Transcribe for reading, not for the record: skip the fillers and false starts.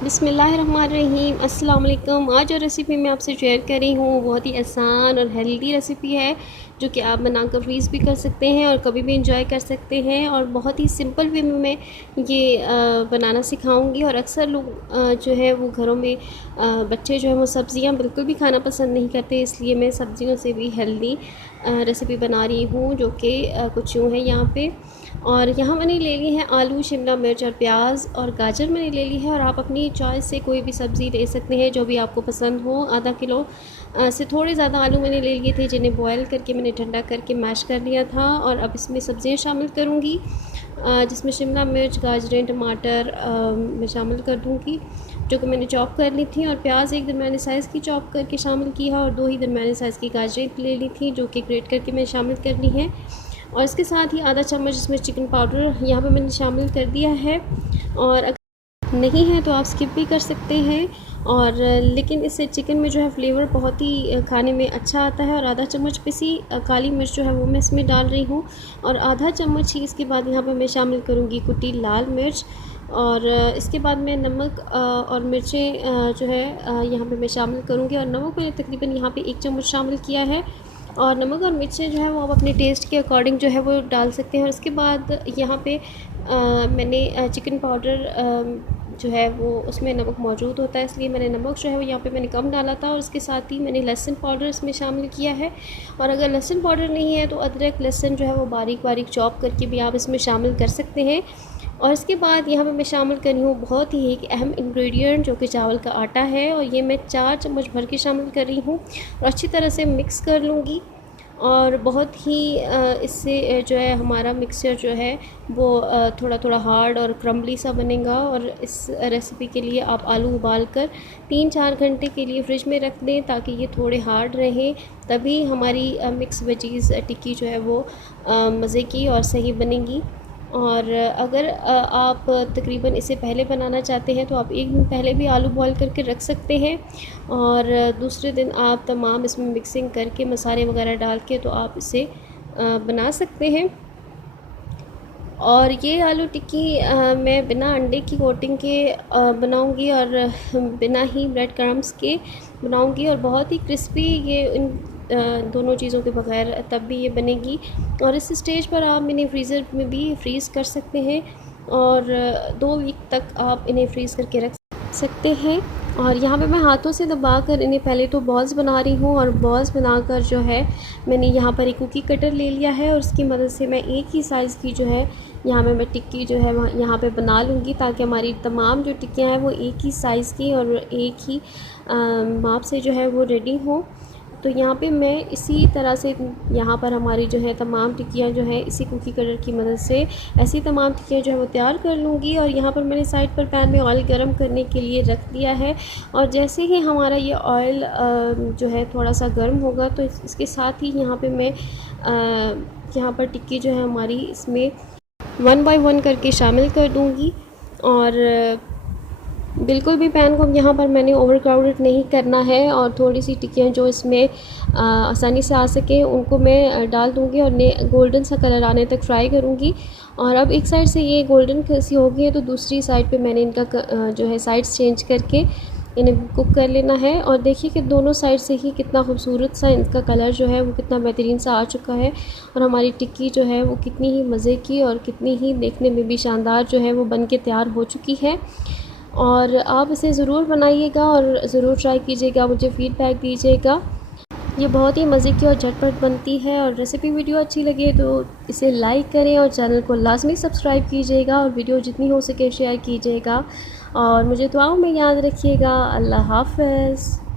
बिस्मिल्लाहिर्रहमानिर्रहीम अस्सलाम वालेकुम। आज जो रेसिपी मैं आपसे शेयर कर रही हूँ बहुत ही आसान और हेल्दी रेसिपी है, जो कि आप बनाकर फ्रीज़ भी कर सकते हैं और कभी भी इंजॉय कर सकते हैं। और बहुत ही सिंपल वे में मैं ये बनाना सिखाऊंगी। और अक्सर लोग जो है वो घरों में बच्चे जो है वो सब्ज़ियाँ बिल्कुल भी खाना पसंद नहीं करते, इसलिए मैं सब्ज़ियों से भी हेल्दी रेसिपी बना रही हूँ, जो कि कुछ यूँ है यहाँ पे। और यहाँ मैंने ले ली है आलू, शिमला मिर्च और प्याज, और गाजर मैंने ले ली है। और आप अपनी चॉइस से कोई भी सब्ज़ी ले सकते हैं जो भी आपको पसंद हो। आधा किलो से थोड़े ज़्यादा आलू मैंने ले लिए थे, जिन्हें बॉयल करके मैंने ठंडा करके मैश कर लिया था। और अब इसमें सब्ज़ियाँ शामिल करूँगी, जिसमें शिमला मिर्च, गाजरें, टमाटर मैं शामिल कर दूँगी, जो कि मैंने चॉप कर ली थी। और प्याज एक दरमियाने साइज़ की चॉप करके शामिल किया, और 2 ही दरमियाने साइज़ की गाजरें ले ली थी, जो कि ग्रेट करके मैंने शामिल कर ली है। और इसके साथ ही आधा चम्मच इसमें चिकन पाउडर यहाँ पे मैंने शामिल कर दिया है। और अगर नहीं है तो आप स्किप भी कर सकते हैं, और लेकिन इससे चिकन में जो है फ्लेवर बहुत ही खाने में अच्छा आता है। और आधा चम्मच पिसी काली मिर्च जो है वो मैं इसमें डाल रही हूँ, और आधा चम्मच ही इसके बाद यहाँ पे मैं शामिल करूँगी कुटी लाल मिर्च। और इसके बाद मैं नमक और मिर्चें जो है यहाँ पे मैं शामिल करूँगी। और नमक मैंने तकरीबन यहाँ पे 1 चम्मच शामिल किया है। और नमक और मिर्चें जो है वो आप अपने टेस्ट के अकॉर्डिंग जो है वो डाल सकते हैं। और इसके बाद यहाँ पे मैंने चिकन पाउडर जो है वो उसमें नमक मौजूद होता है, इसलिए मैंने नमक जो है वो यहाँ पे मैंने कम डाला था। और इसके साथ ही मैंने लहसुन पाउडर इसमें शामिल किया है। और अगर लहसुन पाउडर नहीं है तो अदरक लहसुन जो है वो बारीक बारीक चॉप करके भी आप इसमें शामिल कर सकते हैं। और इसके बाद यहाँ पे मैं शामिल कर रही हूँ बहुत ही एक अहम इंग्रेडिएंट, जो कि चावल का आटा है। और ये मैं 4 चम्मच भर के शामिल कर रही हूँ, और अच्छी तरह से मिक्स कर लूँगी। और बहुत ही इससे जो है हमारा मिक्सचर जो है वो थोड़ा थोड़ा हार्ड और क्रम्बली सा बनेगा। और इस रेसिपी के लिए आप आलू उबाल कर 3-4 घंटे के लिए फ्रिज में रख दें, ताकि ये थोड़े हार्ड रहें, तभी हमारी मिक्स वेजीज़ टिक्की जो है वो मज़े की और सही बनेगी। और अगर आप तकरीबन इसे पहले बनाना चाहते हैं तो आप 1 दिन पहले भी आलू बॉयल करके रख सकते हैं, और दूसरे दिन आप तमाम इसमें मिक्सिंग करके मसाले वगैरह डाल के तो आप इसे बना सकते हैं। और ये आलू टिक्की मैं बिना अंडे की कोटिंग के बनाऊंगी, और बिना ही ब्रेड क्रम्स के बनाऊंगी, और बहुत ही क्रिस्पी ये इन दोनों चीज़ों के बगैर तब भी ये बनेगी। और इस स्टेज पर आप इन्हें फ्रीज़र में भी फ्रीज़ कर सकते हैं, और 2 वीक तक आप इन्हें फ्रीज़ करके रख सकते हैं। और यहाँ पे मैं हाथों से दबाकर इन्हें पहले तो बॉल्स बना रही हूँ, और बॉल्स बनाकर जो है मैंने यहाँ पर एक कुकी कटर ले लिया है, और उसकी मदद से मैं एक ही साइज़ की जो है यहाँ पे मैं टिक्की जो है यहाँ पे बना लूँगी, ताकि हमारी तमाम जो टिक्कियाँ हैं वो एक ही साइज़ की और एक ही माप से जो है वो रेडी हों। तो यहाँ पे मैं इसी तरह से यहाँ पर हमारी जो है तमाम टिक्कियाँ जो है इसी कुकी कटर की मदद से ऐसी तमाम टिक्कियाँ जो है वो तैयार कर लूँगी। और यहाँ पर मैंने साइड पर पैन में ऑयल गर्म करने के लिए रख दिया है, और जैसे ही हमारा ये ऑयल जो है थोड़ा सा गर्म होगा तो इसके साथ ही यहाँ पे मैं यहाँ पर टिक्की जो है हमारी इसमें 1 बाय 1 करके शामिल कर दूँगी। और बिल्कुल भी पैन को यहाँ पर मैंने ओवर क्राउडेड नहीं करना है, और थोड़ी सी टिक्कियाँ जो इसमें आसानी से आ सके उनको मैं डाल दूँगी, और गोल्डन सा कलर आने तक फ्राई करूँगी। और अब एक साइड से ये गोल्डन सी हो गई है तो दूसरी साइड पे मैंने इनका जो है साइड्स चेंज करके इन्हें कुक कर लेना है। और देखिए कि दोनों साइड से ही कितना खूबसूरत सा इनका कलर जो है वो कितना बेहतरीन सा आ चुका है, और हमारी टिक्की जो है वो कितनी ही मज़े की और कितनी ही देखने में भी शानदार जो है वो बन के तैयार हो चुकी है। और आप इसे ज़रूर बनाइएगा और ज़रूर ट्राई कीजिएगा, मुझे फ़ीडबैक दीजिएगा। ये बहुत ही मज़े की और झटपट बनती है। और रेसिपी वीडियो अच्छी लगे तो इसे लाइक करें, और चैनल को लाजमी सब्सक्राइब कीजिएगा, और वीडियो जितनी हो सके शेयर कीजिएगा। और मुझे दुआओं में याद रखिएगा। अल्लाह हाफ़िज़।